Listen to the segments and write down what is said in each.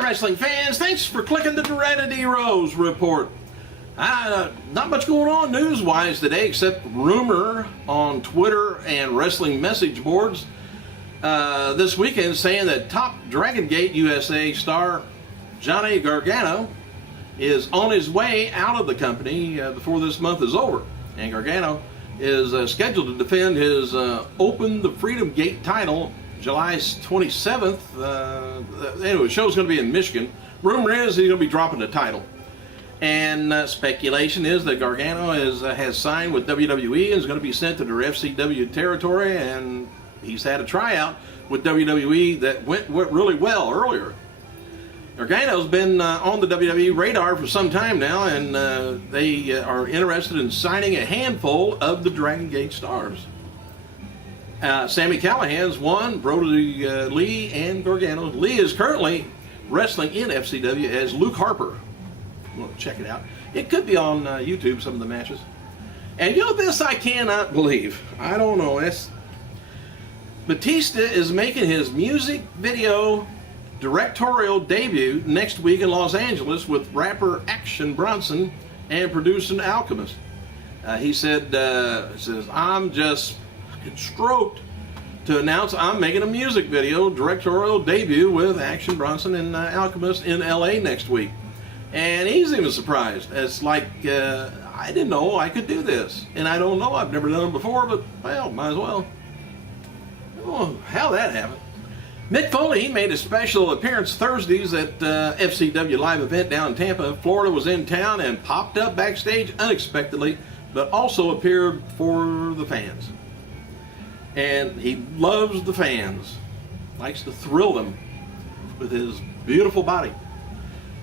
Hi, wrestling fans. Thanks for clicking the Serenity Rose Report. Not much going on news-wise today except rumor on Twitter and wrestling message boards this weekend saying that top Dragon Gate USA star Johnny Gargano is on his way out of the company before this month is over. And Gargano is scheduled to defend his Open the Freedom Gate title July 27th. Anyway, the show's going to be in Michigan. Rumor is he's going to be dropping the title. And speculation is that Gargano has signed with WWE and is going to be sent to their FCW territory, and he's had a tryout with WWE that went really well earlier. Gargano's been on the WWE radar for some time now, and they are interested in signing a handful of the Dragon Gate stars. Sami Callihan's one, Brody Lee, and Gargano. Lee is currently wrestling in FCW as Luke Harper. Well, check it out. It could be on YouTube, some of the matches. And you know this I cannot believe. I don't know. Batista is making his music video directorial debut next week in Los Angeles with rapper Action Bronson and producer Alchemist. He says, I'm just stroked to announce I'm making a music video directorial debut with Action Bronson and Alchemist in LA next week. And he's even surprised. It's like, I didn't know I could do this. And I don't know, I've never done it before, but well, might as well. Oh, how that happened. Mick Foley, he made a special appearance Thursdays at FCW live event down in Tampa. Florida was in town and popped up backstage unexpectedly, but also appeared for the fans. And he loves the fans, likes to thrill them with his beautiful body.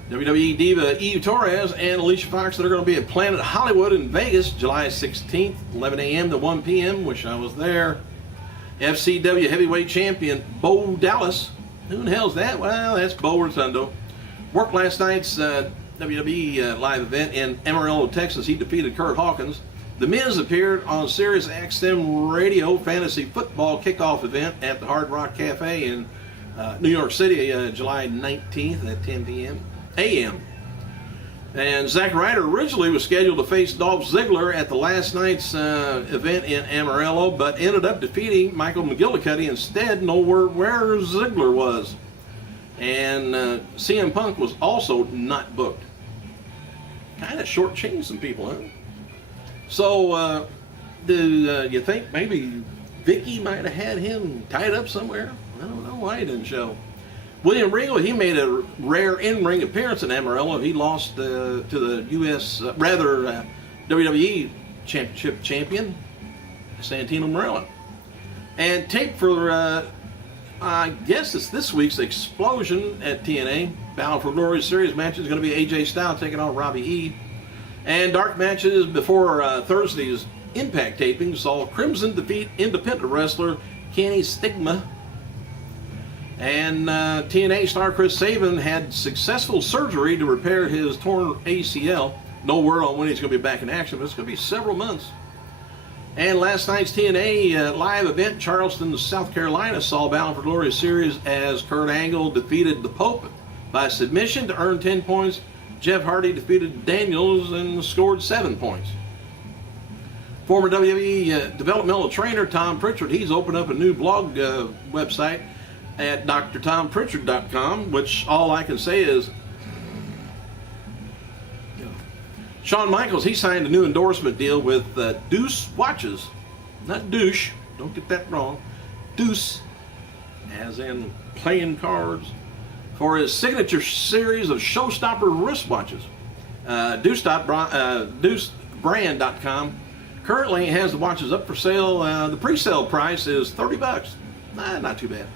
WWE diva Eve Torres and Alicia Fox, they're going to be at Planet Hollywood in Vegas July 16th, 11 a.m. to 1 p.m. Wish I was there. FCW heavyweight champion Bo Dallas. Who the hell's that? Well, that's Bo Rotundo. Worked last night's WWE live event in Amarillo, Texas. He defeated Kurt Hawkins. The Miz appeared on Sirius XM Radio Fantasy Football Kickoff event at the Hard Rock Cafe in New York City, July 19th at 10 p.m. a.m. And Zack Ryder originally was scheduled to face Dolph Ziggler at the last night's event in Amarillo, but ended up defeating Michael McGillicuddy instead. No word where Ziggler was. And CM Punk was also not booked. Kind of shortchanged some people, huh? So, do you think maybe Vicky might have had him tied up somewhere? I don't know why he didn't show. William Regal, he made a rare in-ring appearance in Amarillo. He lost to the WWE Championship champion, Santino Marella. And tape for, I guess it's this week's Explosion at TNA. Battle for Glory Series match is going to be AJ Styles taking on Robbie E. And dark matches before Thursday's Impact taping saw Crimson defeat independent wrestler Kenny Stigma. And TNA star Chris Sabin had successful surgery to repair his torn ACL. No word on when he's going to be back in action, but it's going to be several months. And last night's TNA live event in Charleston, South Carolina saw Battle for Glory series as Kurt Angle defeated the Pope by submission to earn 10 points. Jeff Hardy defeated Daniels and scored 7 points. Former WWE developmental trainer Tom Pritchard, he's opened up a new blog website at drtompritchard.com, which all I can say is, Shawn Michaels, he signed a new endorsement deal with Deuce Watches. Not douche, don't get that wrong. Deuce, as in playing cards, for his signature series of showstopper wristwatches. DeuceBrand.com currently has the watches up for sale. The pre-sale price is $30. Not too bad.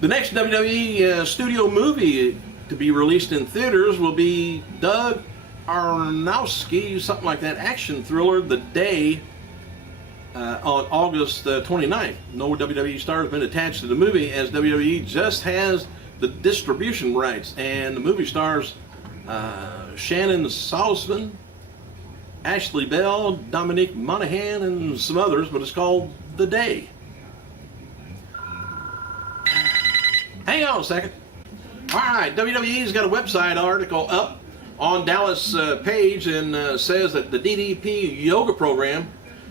The next WWE studio movie to be released in theaters will be Doug Aronofsky, something like that, action thriller, The Day, on August 29th. No WWE star has been attached to the movie, as WWE just has the distribution rights, and the movie stars Shannon Salzman, Ashley Bell, Dominique Monaghan, and some others, but it's called The Day. Hang on a second. All right, WWE's got a website article up on Dallas page and says that the DDP yoga program,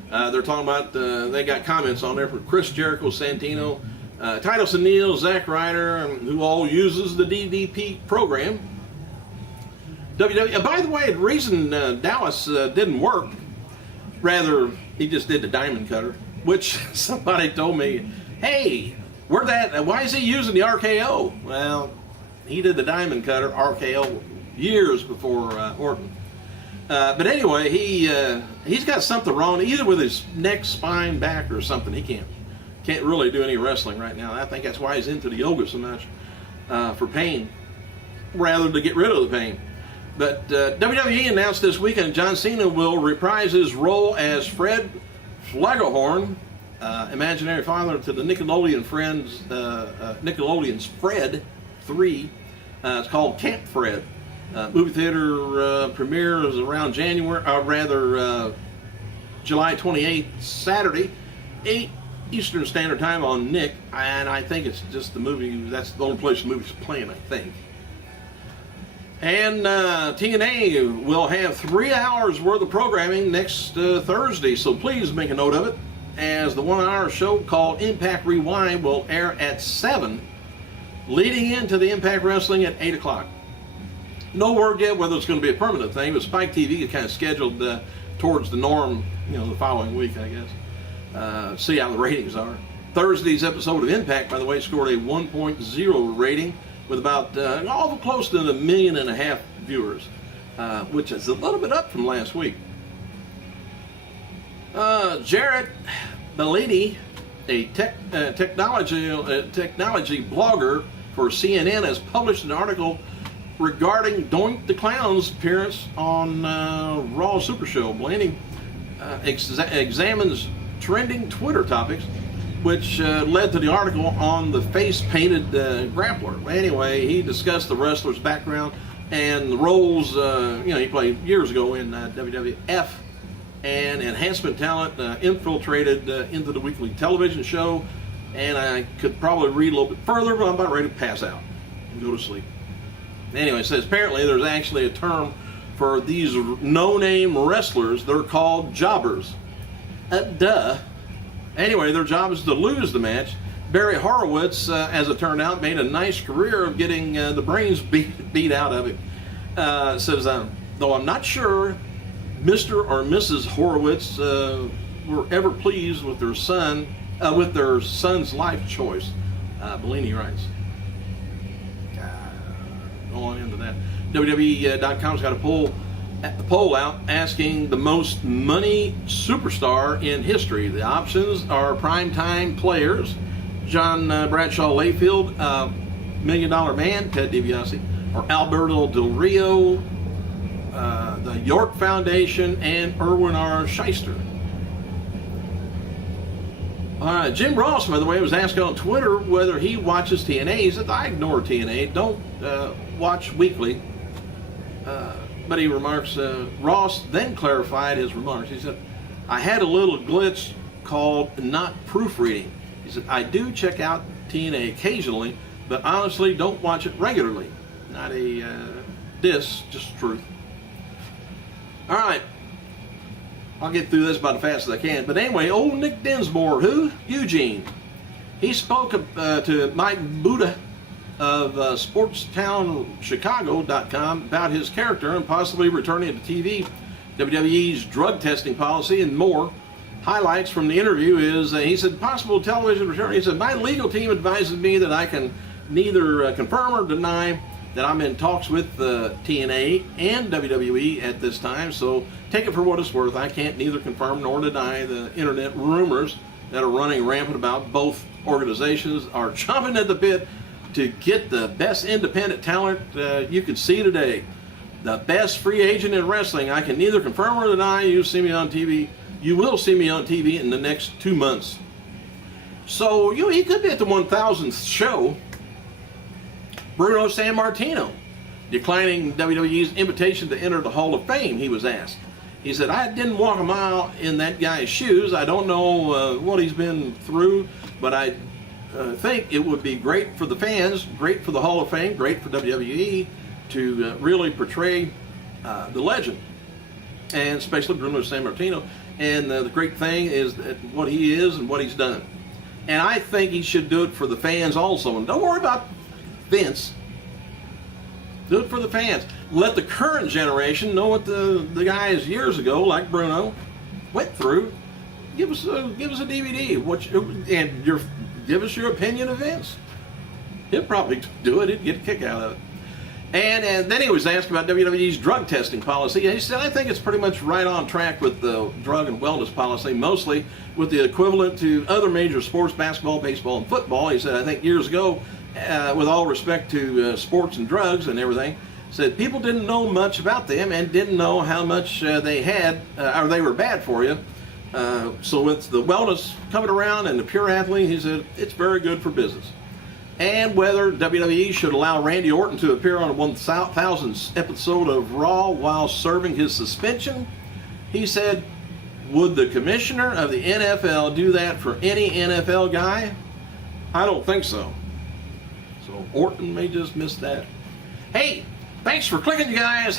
they're talking about, they got comments on there from Chris Jericho, Santino, Titus O'Neil, Zack Ryder, who all uses the DDP program. WWE, by the way, the reason Dallas didn't work, rather he just did the diamond cutter, which somebody told me, hey, why is he using the RKO? Well, he did the diamond cutter, RKO, years before Orton. But anyway, he's got something wrong, either with his neck, spine, back, or something. He can't really do any wrestling right now. I think that's why he's into the yoga so much, for pain, rather than to get rid of the pain. But WWE announced this weekend John Cena will reprise his role as Fred Flagelhorn, imaginary father to the Nickelodeon Nickelodeon's Fred 3. It's called Camp Fred. Movie theater premiere is around July 28th, Saturday, 8 Eastern Standard Time on Nick, and I think it's just the movie, that's the only place the movie's playing, I think. And TNA will have 3 hours worth of programming next Thursday, so please make a note of it, as the 1 hour show called Impact Rewind will air at 7, leading into the Impact Wrestling at 8 o'clock. No word yet whether it's going to be a permanent thing, but Spike TV is kind of scheduled towards the norm, the following week, I guess. See how the ratings are. Thursday's episode of Impact, by the way, scored a 1.0 rating with about close to 1.5 million viewers, which is a little bit up from last week. Jarrett Bellini, a technology blogger for CNN, has published an article regarding Doink the Clown's appearance on Raw Super Show. Blaney examines trending Twitter topics, which led to the article on the face-painted grappler. Anyway, he discussed the wrestler's background and the roles he played years ago in WWF, and enhancement talent infiltrated into the weekly television show. And I could probably read a little bit further, but I'm about ready to pass out and go to sleep. Anyway, it says apparently there's actually a term for these no-name wrestlers. They're called jobbers. Duh. Anyway, their job is to lose the match. Barry Horowitz, as it turned out, made a nice career of getting the brains beat out of him. Says, though I'm not sure Mr. or Mrs. Horowitz were ever pleased with their son's life choice. Bellini writes. On into that. WWE.com's got a poll out asking the most money superstar in history. The options are primetime players, John Bradshaw Layfield, $1 Million Man, Ted DiBiase, or Alberto Del Rio, the York Foundation, and Erwin R. Shyster. Jim Ross, by the way, was asked on Twitter whether he watches TNA. He said, I ignore TNA, don't watch weekly. But he remarks, Ross then clarified his remarks. He said, I had a little glitch called not proofreading. He said, I do check out TNA occasionally, but honestly don't watch it regularly. Not a diss, just truth. All right. I'll get through this about as fast as I can. But anyway, old Nick Dinsmore, who? Eugene. He spoke to Mike Buda of SportsTownChicago.com about his character and possibly returning to TV, WWE's drug testing policy, and more. Highlights from the interview is, he said, possible television return. He said, my legal team advises me that I can neither confirm or deny that I'm in talks with TNA and WWE at this time, so take it for what it's worth. I can't neither confirm nor deny the internet rumors that are running rampant about both organizations are chomping at the bit to get the best independent talent you could see today. The best free agent in wrestling. I can neither confirm or deny. You see me on TV. You will see me on TV in the next 2 months. So he could be at the 1,000th show. Bruno Sammartino, declining WWE's invitation to enter the Hall of Fame, he was asked. He said, I didn't walk a mile in that guy's shoes. I don't know what he's been through, but I think it would be great for the fans, great for the Hall of Fame, great for WWE to really portray the legend, and especially Bruno Sammartino. And the great thing is that what he is and what he's done. And I think he should do it for the fans also. And don't worry about Vince. Do it for the fans. Let the current generation know what the guys years ago, like Bruno, went through. Give us a DVD. Give us your opinion of Vince. He'll probably do it. He'd get a kick out of it. And then he was asked about WWE's drug testing policy. And he said, I think it's pretty much right on track with the drug and wellness policy, mostly with the equivalent to other major sports, basketball, baseball, and football. He said, I think years ago, with all respect to sports and drugs and everything, said people didn't know much about them and didn't know how much they had, or they were bad for you. So with the wellness coming around and the pure athlete, he said, it's very good for business. And whether WWE should allow Randy Orton to appear on a 1000th episode of Raw while serving his suspension, he said, would the commissioner of the NFL do that for any NFL guy? I don't think so. So Orton may just miss that. Hey, thanks for clicking, you guys.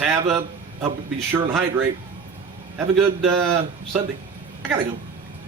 Be sure and hydrate. Have a good Sunday. I gotta go.